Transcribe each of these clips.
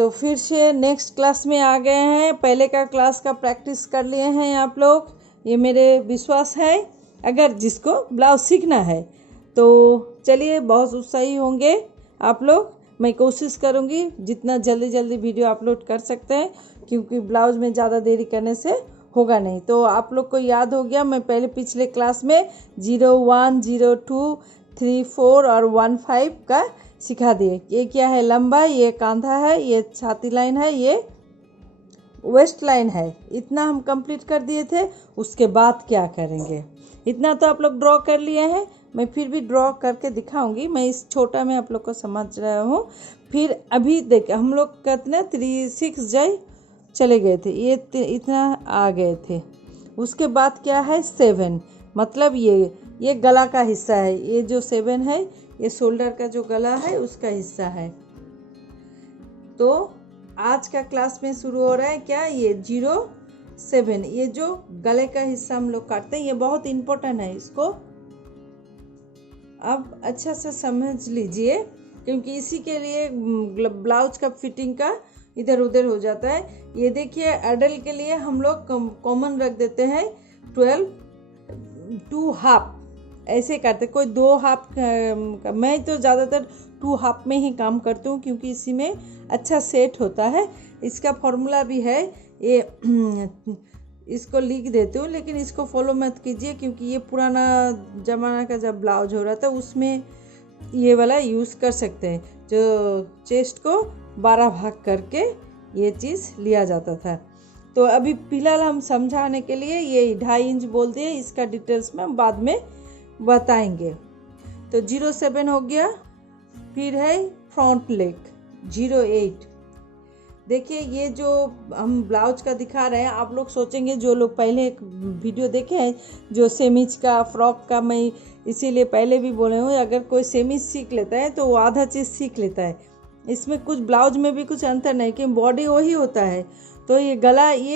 तो फिर से नेक्स्ट क्लास में आ गए हैं। पहले का क्लास का प्रैक्टिस कर लिए हैं आप लोग, ये मेरे विश्वास है। अगर जिसको ब्लाउज सीखना है तो चलिए, बहुत उत्साही होंगे आप लोग। मैं कोशिश करूँगी जितना जल्दी वीडियो अपलोड कर सकते हैं, क्योंकि ब्लाउज में ज़्यादा देरी करने से होगा नहीं। तो आप लोग को याद हो गया, मैं पहले पिछले क्लास में 01, 02, 3, 4 और 1, 5 का सिखा दिए। ये क्या है, लंबा, ये कांधा है, ये छाती लाइन है, ये वेस्ट लाइन है। इतना हम कंप्लीट कर दिए थे। उसके बाद क्या करेंगे, इतना तो आप लोग ड्रॉ कर लिए हैं। मैं फिर भी ड्रॉ करके दिखाऊंगी। मैं इस छोटा में आप लोग को समझ रहा हूँ। फिर अभी देख, हम लोग कितने 3-6 जाए चले गए थे, ये इतना आ गए थे। उसके बाद क्या है 7, मतलब ये गला का हिस्सा है। ये जो 7 है, ये शोल्डर का जो गला है उसका हिस्सा है। तो आज का क्लास में शुरू हो रहा है क्या, ये 07, ये जो गले का हिस्सा हम लोग काटते हैं, ये बहुत इम्पोर्टेंट है। इसको अब अच्छा से समझ लीजिए, क्योंकि इसी के लिए ब्लाउज का फिटिंग का इधर उधर हो जाता है। ये देखिए, अडल के लिए हम लोग कॉमन रख देते हैं 12, 2 हाफ ऐसे करते। कोई 2 हाफ मैं तो ज़्यादातर 2 हाफ में ही काम करती हूँ, क्योंकि इसी में अच्छा सेट होता है। इसका फॉर्मूला भी है, ये इसको लिख देती हूँ, लेकिन इसको फॉलो मत कीजिए, क्योंकि ये पुराना ज़माना का जब ब्लाउज हो रहा था उसमें ये वाला यूज़ कर सकते हैं, जो चेस्ट को 12 भाग करके ये चीज़ लिया जाता था। तो अभी फिलहाल हम समझाने के लिए ये 2.5 इंच बोल दिए, इसका डिटेल्स में बाद में बताएंगे। तो 07 हो गया। फिर है फ्रंट लेग 08। देखिए, ये जो हम ब्लाउज का दिखा रहे हैं, आप लोग सोचेंगे, जो लोग पहले एक वीडियो देखे हैं जो सेमीज का, फ्रॉक का, मैं इसीलिए पहले भी बोले हूँ, अगर कोई सेमीज सीख लेता है तो वो आधा चीज़ सीख लेता है। इसमें कुछ ब्लाउज में भी कुछ अंतर नहीं, कि बॉडी वही होता है। तो ये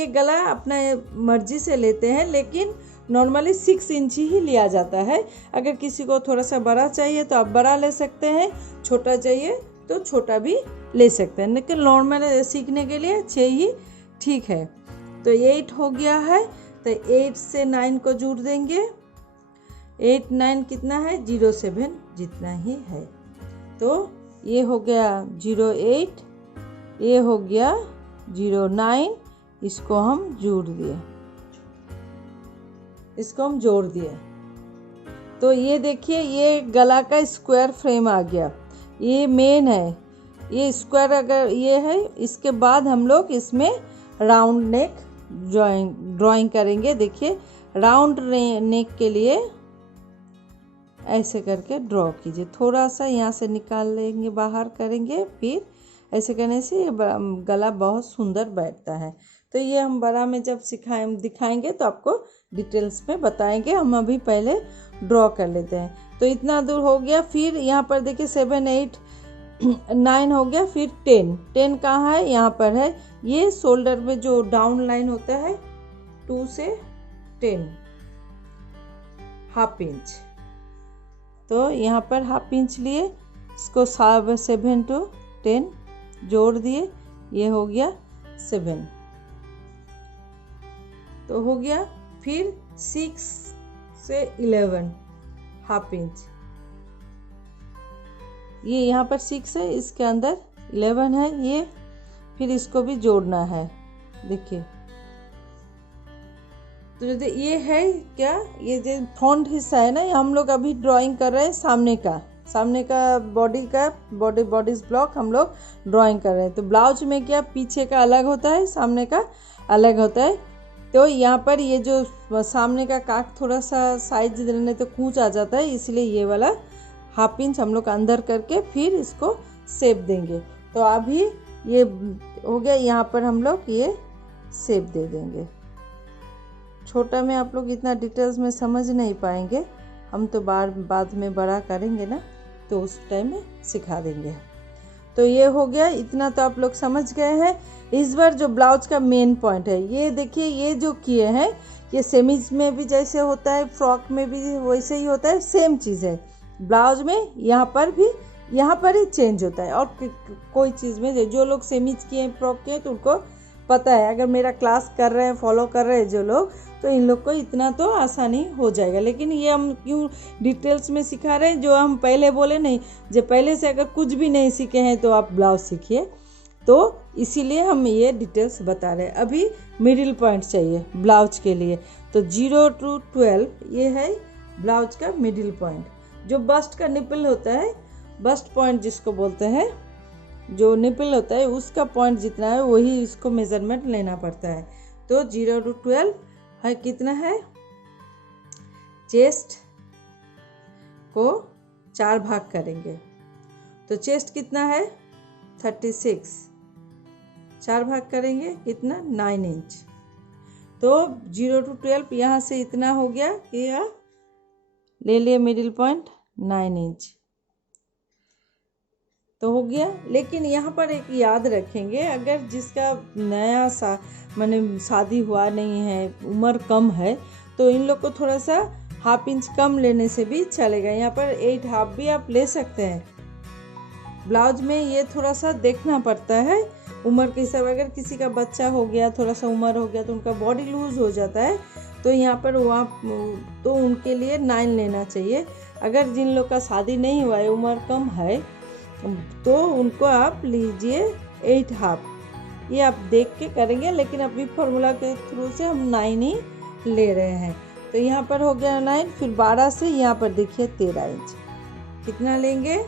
गला अपना मर्जी से लेते हैं, लेकिन नॉर्मली 6 इंच ही लिया जाता है। अगर किसी को थोड़ा सा बड़ा चाहिए तो आप बड़ा ले सकते हैं, छोटा चाहिए तो छोटा भी ले सकते हैं, लेकिन नॉर्मल सीखने के लिए 6 ही ठीक है। तो 8 हो गया है, तो 8 से 9 को जोड़ देंगे। 8, 9 कितना है, 07 जितना ही है। तो ये हो गया 08, ये हो गया 09, इसको हम जोड़ दिए। तो ये देखिए, ये गला का स्क्वायर फ्रेम आ गया, ये मेन है। ये स्क्वायर अगर ये है, इसके बाद हम लोग इसमें राउंड नेक ड्राइंग करेंगे। देखिए, राउंड नेक के लिए ऐसे करके ड्रॉ कीजिए। थोड़ा सा यहाँ से निकाल लेंगे, बाहर करेंगे, फिर ऐसे करने से ये गला बहुत सुंदर बैठता है। तो ये हम बड़ा में जब दिखाएंगे तो आपको डिटेल्स में बताएंगे। हम अभी पहले ड्रॉ कर लेते हैं। तो इतना दूर हो गया। फिर यहाँ पर देखिए 7, 8, 9 हो गया। फिर 10 कहाँ है, यहाँ पर है। ये शोल्डर में जो डाउन लाइन होता है 2 से 10 हाफ इंच, तो यहाँ पर हाफ इंच लिए, इसको 7 to 10 जोड़ दिए, ये हो गया 7, तो हो गया। फिर 6 से 11 हाफ इंच, ये यहाँ पर 6 है, इसके अंदर 11 है ये। फिर इसको भी जोड़ना है, देखिए। तो ये है क्या, ये जो फ्रंट हिस्सा है ना, ये हम लोग अभी ड्राइंग कर रहे हैं सामने का बॉडीज ब्लॉक हम लोग ड्राइंग कर रहे हैं। तो ब्लाउज में क्या, पीछे का अलग होता है, सामने का अलग होता है। तो यहाँ पर ये जो सामने का काक थोड़ा सा साइज देने तो कूच आ जाता है, इसलिए ये वाला हाफ इंच हम लोग अंदर करके फिर इसको शेप देंगे। तो अभी ये हो गया, यहाँ पर हम लोग ये शेप दे देंगे। छोटा में आप लोग इतना डिटेल्स में समझ नहीं पाएंगे, हम तो बाद में बड़ा करेंगे ना, तो उस टाइम में सिखा देंगे। तो ये हो गया, इतना तो आप लोग समझ गए हैं। इस बार जो ब्लाउज का मेन पॉइंट है, ये देखिए, ये जो किए हैं, ये सेमीज में भी जैसे होता है, फ्रॉक में भी वैसे ही होता है, सेम चीज़ है। ब्लाउज में यहाँ पर भी यहाँ पर ही चेंज होता है। और कोई चीज़ में जो लोग सेमीज किए फ्रॉक किए तो उनको पता है, अगर मेरा क्लास कर रहे हैं, फॉलो कर रहे हैं जो लोग, तो इन लोग को इतना तो आसानी हो जाएगा। लेकिन ये हम क्यों डिटेल्स में सिखा रहे हैं, जो हम पहले बोले नहीं, जो पहले से अगर कुछ भी नहीं सीखे हैं तो आप ब्लाउज सीखिए, तो इसीलिए हम ये डिटेल्स बता रहे हैं। अभी मिडिल पॉइंट चाहिए ब्लाउज के लिए, तो 0 to 12 ये है ब्लाउज का मिडिल पॉइंट। जो बस्ट का निपल होता है, बस्ट पॉइंट जिसको बोलते हैं, जो निपल होता है उसका पॉइंट जितना है वही इसको मेजरमेंट लेना पड़ता है। तो 0 to 12 है, कितना है, चेस्ट को 4 भाग करेंगे तो चेस्ट कितना है 36, 4 भाग करेंगे कितना 9 इंच। तो 0 to 12 यहाँ से इतना हो गया कि यह ले लिए मिडिल पॉइंट 9 इंच तो हो गया। लेकिन यहाँ पर एक याद रखेंगे, अगर जिसका नया माने शादी हुआ नहीं है, उम्र कम है, तो इन लोग को थोड़ा सा ½ इंच कम लेने से भी चलेगा। यहाँ पर 8½ भी आप ले सकते हैं। ब्लाउज में ये थोड़ा सा देखना पड़ता है उम्र के हिसाब। अगर किसी का बच्चा हो गया, थोड़ा सा उम्र हो गया, तो उनका बॉडी लूज हो जाता है, तो यहाँ पर वहाँ तो उनके लिए 9 लेना चाहिए। अगर जिन लोग का शादी नहीं हुआ है, उम्र कम है, तो उनको आप लीजिए 8½ ये आप देख के करेंगे। लेकिन अभी फॉर्मूला के थ्रू से हम 9 ही ले रहे हैं। तो यहाँ पर हो गया 9, फिर 12 से यहाँ पर देखिए 13 इंच कितना लेंगे,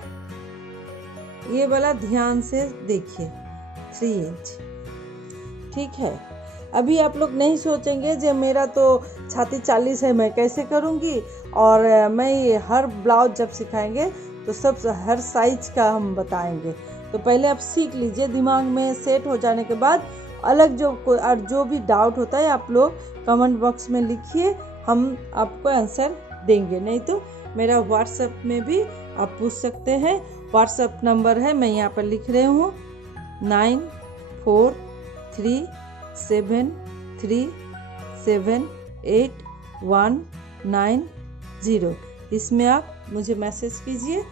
ये वाला ध्यान से देखिए 3 इंच, ठीक है। अभी आप लोग नहीं सोचेंगे जो मेरा तो छाती 40 है, मैं कैसे करूँगी। और मैं ये हर ब्लाउज जब सिखाएंगे तो सब हर साइज का हम बताएंगे। तो पहले आप सीख लीजिए, दिमाग में सेट हो जाने के बाद अलग जो भी डाउट होता है आप लोग कमेंट बॉक्स में लिखिए, हम आपको आंसर देंगे। नहीं तो मेरा व्हाट्सएप में भी आप पूछ सकते हैं। व्हाट्सएप नंबर है, मैं यहाँ पर लिख रही हूँ 9433781990। इसमें आप मुझे मैसेज कीजिए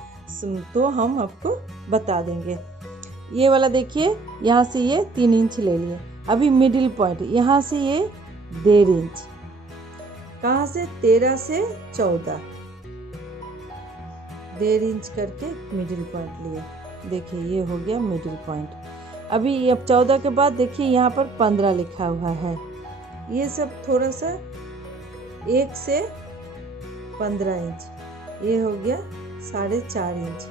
तो हम आपको बता देंगे। ये वाला देखिए, यहाँ से ये 3 इंच ले लिए। अभी मिडिल पॉइंट यहाँ से ये 1.5 इंच, कहाँ से 13 से 14 1.5 इंच करके मिडिल पॉइंट लिए। देखिए ये हो गया मिडिल पॉइंट। अभी अब 14 के बाद देखिए यहाँ पर 15 लिखा हुआ है। ये सब थोड़ा सा 1 से 15 इंच, ये हो गया 4.5 इंच।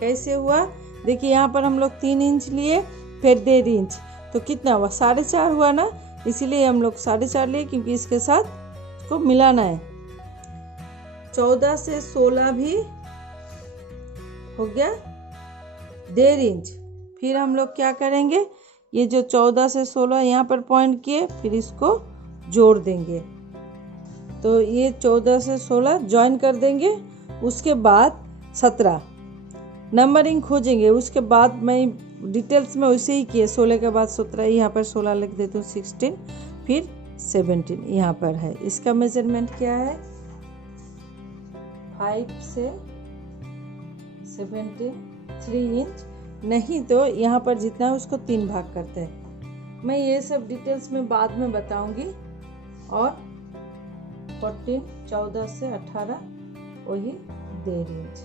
कैसे हुआ देखिए, यहाँ पर हम लोग 3 इंच लिए, फिर 1.5 इंच, तो कितना हुआ 4.5 हुआ ना। इसीलिए हम लोग 4.5 लिए, क्योंकि इसके साथ इसको मिलाना है। 14 से 16 भी हो गया 1.5 इंच। फिर हम लोग क्या करेंगे, ये जो 14 से 16 यहाँ पर पॉइंट किए, फिर इसको जोड़ देंगे। तो ये 14 से 16 ज्वाइन कर देंगे। उसके बाद 17 नंबरिंग खोजेंगे। उसके बाद मैं डिटेल्स में वैसे ही किए, 16 के बाद 17, यहाँ पर 16 लिख देती हूँ, 16, फिर 17 यहाँ पर है। इसका मेजरमेंट क्या है 5 से 17 3 इंच, नहीं तो यहाँ पर जितना है उसको 3 भाग करते हैं। मैं ये सब डिटेल्स में बाद में बताऊंगी। और 14 से 18 वही 1.5 इंच।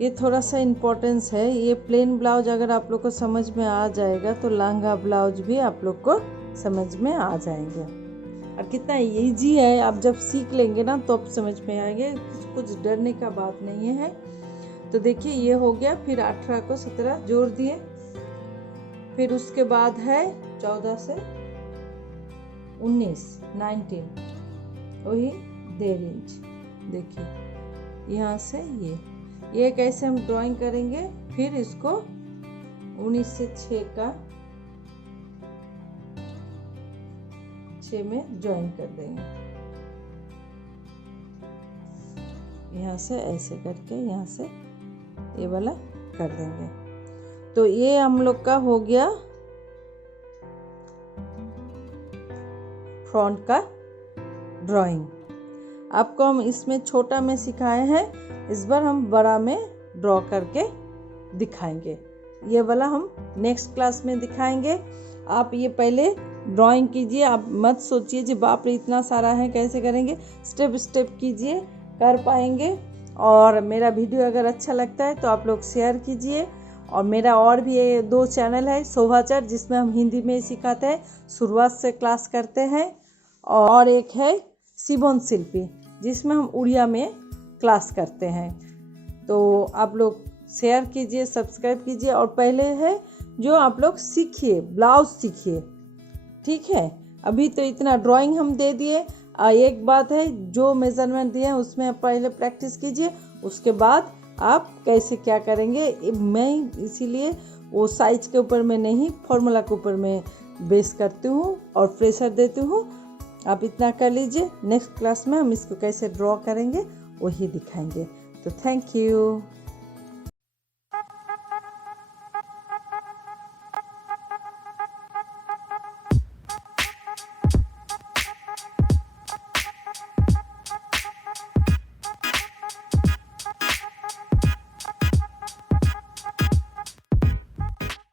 ये थोड़ा सा इम्पोर्टेंस है। ये प्लेन ब्लाउज अगर आप लोग को समझ में आ जाएगा तो लहंगा ब्लाउज भी आप लोग को समझ में आ जाएंगे। और कितना ईजी है, आप जब सीख लेंगे ना तो आप समझ में आएंगे, कुछ डरने का बात नहीं है। तो देखिए ये हो गया। फिर 18 को 17 जोड़ दिए। फिर उसके बाद है 14 से 19 वही 1.5 इंच। देखिए यहाँ से ये कैसे हम ड्राइंग करेंगे। फिर इसको 19 से 6 का 6 में ज्वाइन कर देंगे। यहाँ से ऐसे करके यहाँ से ये वाला कर देंगे। तो ये हम लोग का हो गया फ्रंट का ड्राइंग। आपको हम इसमें छोटा में सिखाए हैं, इस बार हम बड़ा में ड्रॉ करके दिखाएंगे। ये वाला हम नेक्स्ट क्लास में दिखाएंगे। आप ये पहले ड्राइंग कीजिए, आप मत सोचिए जी बाप रे इतना सारा है कैसे करेंगे, स्टेप स्टेप कीजिए, कर पाएंगे। और मेरा वीडियो अगर अच्छा लगता है तो आप लोग शेयर कीजिए। और मेरा और भी 2 चैनल है, शोभाचर जिसमें हम हिंदी में सिखाते हैं, शुरुआत से क्लास करते हैं, और एक है शिवम शिल्पी जिसमें हम उड़िया में क्लास करते हैं। तो आप लोग शेयर कीजिए, सब्सक्राइब कीजिए, और पहले है जो आप लोग सीखिए, ब्लाउज सीखिए, ठीक है। अभी तो इतना ड्राइंग हम दे दिए, एक बात है जो मेजरमेंट दिए हैं उसमें पहले प्रैक्टिस कीजिए, उसके बाद आप कैसे क्या करेंगे। मैं इसीलिए वो साइज के ऊपर में नहीं, फॉर्मूला के ऊपर में बेस करती हूँ और प्रेशर देती हूँ। आप इतना कर लीजिए, नेक्स्ट क्लास में हम इसको कैसे ड्रॉ करेंगे वही दिखाएंगे। तो थैंक यू।